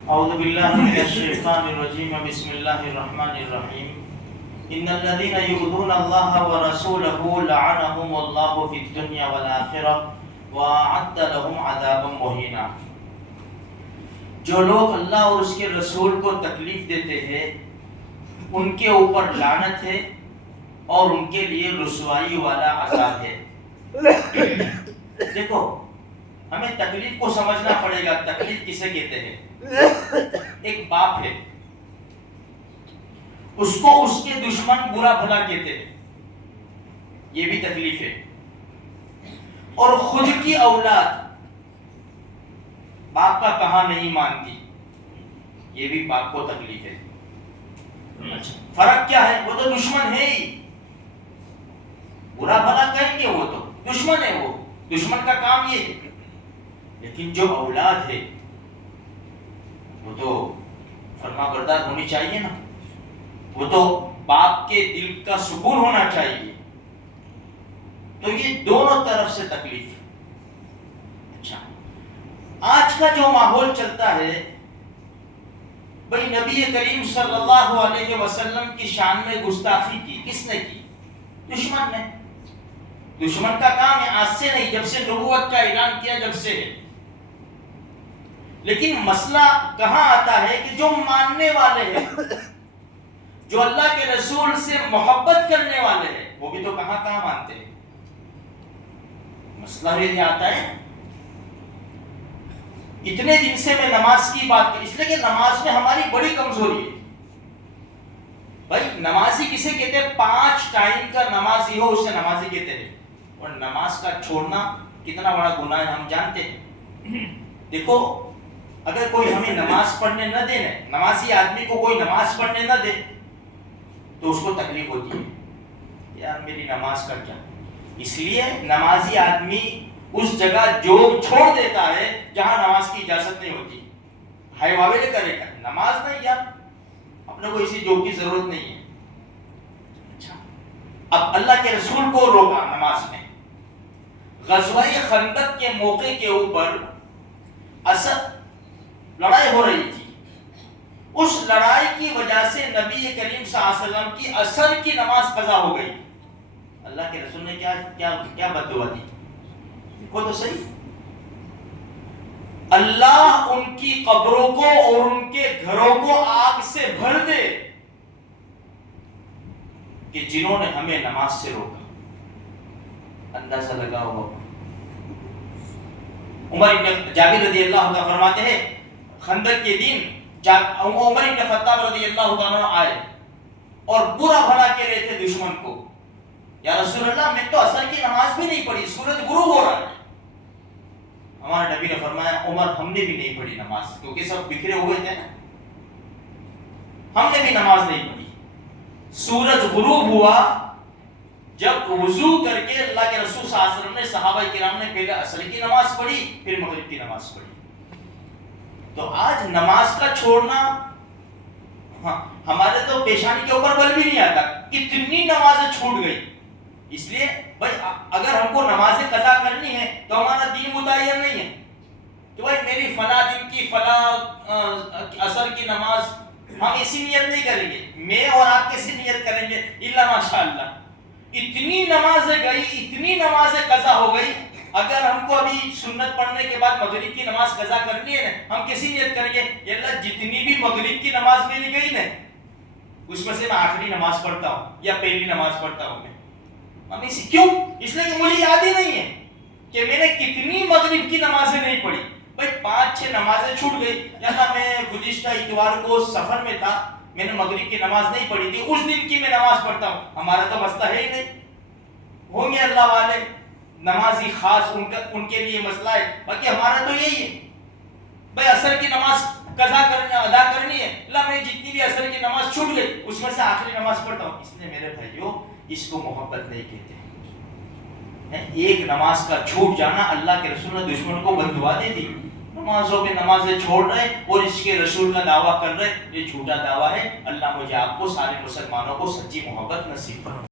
اعوذ باللہ من الشیطان الرجیم بسم اللہ الرحمن الرحیم ان الذين يؤذون الله ورسوله لعنهم الله في الدنيا والآخرة وأعد لهم عذابا مهینا۔ جو لوگ اللہ اور اس کے رسول کو تکلیف دیتے ہیں ان کے اوپر لعنت ہے اور ان کے لیے رسوائی والا عذاب ہے۔ دیکھو ہمیں تکلیف کو سمجھنا پڑے گا۔ تکلیف کسے کہتے ہیں؟ ایک باپ ہے، اس کو اس کے دشمن برا بھلا کہتے ہیں، یہ بھی تکلیف ہے۔ اور خود کی اولاد باپ کا کہا نہیں مانتی، یہ بھی باپ کو تکلیف ہے۔ اچھا فرق کیا ہے؟ وہ تو دشمن ہے ہی، برا بھلا کہیں گے، وہ تو دشمن ہے، وہ دشمن کا کام یہ ہے۔ لیکن جو اولاد ہے وہ تو فرما بردار ہونی چاہیے نا، وہ تو باپ کے دل کا سکون ہونا چاہیے۔ تو یہ دونوں طرف سے تکلیف ہے۔ اچھا آج کا جو ماحول چلتا ہے بھئی، نبی کریم صلی اللہ علیہ وسلم کی شان میں گستاخی کی کس نے کی؟ دشمن نے۔ دشمن کا کام ہے، آج سے نہیں، جب سے نبوت کا اعلان کیا جب سے ہے۔ لیکن مسئلہ کہاں آتا ہے کہ جو ماننے والے ہیں، جو اللہ کے رسول سے محبت کرنے والے ہیں، وہ بھی تو کہاں مانتے ہیں۔ مسئلہ یہ آتا ہے، اتنے دن سے میں نماز کی بات کی، اس لیے کہ نماز میں ہماری بڑی کمزوری ہے۔ بھائی نمازی کسے کہتے ہیں؟ 5 ٹائم کا نمازی ہو اسے نمازی کہتے ہیں۔ اور نماز کا چھوڑنا کتنا بڑا گناہ ہے ہم جانتے ہیں۔ دیکھو اگر کوئی ہمیں نماز پڑھنے نہ دے، نمازی آدمی کو کوئی نماز پڑھنے نہ دے تو اس کو تکلیف ہوتی ہے، یار میری نماز کا کیا۔ اس لیے نمازی آدمی اس جگہ جوگ چھوڑ دیتا ہے جہاں نماز کی اجازت نہیں ہوتی، ہائے واویلے کرے گا، نماز نہیں یار، اپنے کو اسی جوگ کی ضرورت نہیں ہے۔ اچھا اب اللہ کے رسول کو روکا نماز میں۔ غزوہ خندق کے موقع کے اوپر لڑائی ہو رہی تھی، اس لڑائی کی وجہ سے نبی کریم صلی اللہ علیہ وسلم کی عصر کی نماز قضا ہو گئی۔ اللہ کے رسول نے کیا بد دعا دی؟ دیکھو تو صحیح، اللہ ان کی قبروں کو اور ان کے گھروں کو آگ سے بھر دے کہ جنہوں نے ہمیں نماز سے روکا۔ اندازہ لگا ہوا جابر رضی اللہ عنہ فرماتے ہیں خندق کے دن عمر بن خطاب رضی اللہ عنہ آئے اور برا بھلا کہہ رہے تھے دشمن کو، یا رسول اللہ میں تو عصر کی نماز بھی نہیں پڑھی، سورج غروب ہو رہا ہے۔ ہمارے نبی نے فرمایا عمر ہم نے بھی نہیں پڑھی نماز، کیونکہ سب بکھرے ہوئے تھے نا، ہم نے بھی نماز نہیں پڑھی۔ سورج غروب ہوا، جب وضو کر کے اللہ کے رسول صلی اللہ علیہ وسلم نے صحابہ کرام نے پہلے عصر کی نماز پڑھی پھر مغرب کی نماز پڑھی۔ تو آج نماز کا چھوڑنا ہمارے تو پیشانی کے اوپر بل بھی نہیں آتا، کتنی نمازیں چھوٹ گئی۔ اس لیے بھائی اگر ہم کو نمازیں قضا کرنی ہے تو ہمارا دین متعین نہیں ہے کہ بھائی میری فلاں دن کی فلاں عصر کی نماز، ہم ایسی نیت نہیں کریں گے، میں اور آپ کیسی نیت کریں گے؟ الا ماشاء اللہ اتنی نمازیں گئی، اتنی نمازیں قضا ہو گئی۔ اگر ہم کو ابھی سنت پڑھنے کے بعد مغرب کی نماز قضا کرنی ہے نا، ہم کیسی نیت کریں گے؟ یا اللہ جتنی بھی مغرب کی نماز میری گئی نا اس میں سے میں آخری نماز پڑھتا ہوں یا پہلی نماز پڑھتا ہوں میں۔ ہم اسی کیوں؟ اس لیے کہ مجھے یاد ہی نہیں ہے کہ میں نے کتنی مغرب کی نمازیں نہیں پڑھی۔ بھائی 5-6 نمازیں چھوٹ گئی، یا میں گزشتہ اتوار کو سفر میں تھا، میں نے مغرب کی نماز نہیں پڑھی تھی، اس دن کی میں نماز پڑھتا ہوں۔ ہمارا تو مسئلہ ہے ہی نہیں، ہوں گے اللہ والے نمازی خاص، ان کے لیے مسئلہ ہے، باقی ہمارا تو یہی ہے بھائی عصر کی نماز قضا ادا کرنی ہے، اللہ میں جتنی بھی عصر کی نماز چھوٹ گئی اس میں سے آخری نماز پڑھتا ہوں۔ اس لیے میرے بھائیوں اس کو محبت نہیں کہتے ہیں۔ ایک نماز کا چھوٹ جانا، اللہ کے رسول نے دشمن کو بد دعا دے دی۔ نمازوں پہ نمازیں چھوڑ رہے اور اس کے رسول کا دعویٰ کر رہے، یہ جھوٹا دعویٰ ہے۔ اللہ مجھے آپ کو سارے مسلمانوں کو سچی محبت نصیب فرمائے۔